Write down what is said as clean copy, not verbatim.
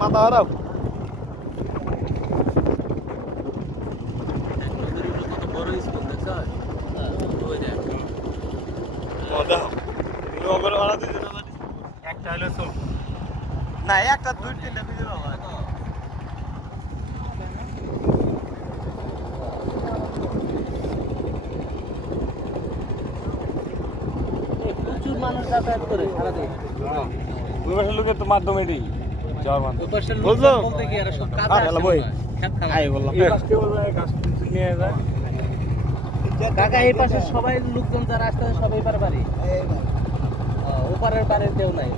মাথা খারাপ না একটা দুই তিনটা ভিডিও প্রচুর মানুষ যাতায়াত করে সারাদিন। ওই পাশের লোকের তো মাধ্যমেই যাওয়ার মাধ্যমে ওই পাশের লোক বুঝলো? বলতে কি এরা সব কাজে আর আসে হলো মনে বই। হয়, খেত খামার। আই বললাম এই পাশ থেকে বলবে গাছ নিয়ে যায় কাকা এই পাশে সবাই লোকজন যারা আসতে সবাই পারে বাড়ি ওপারের বাড়ির কেউ নাই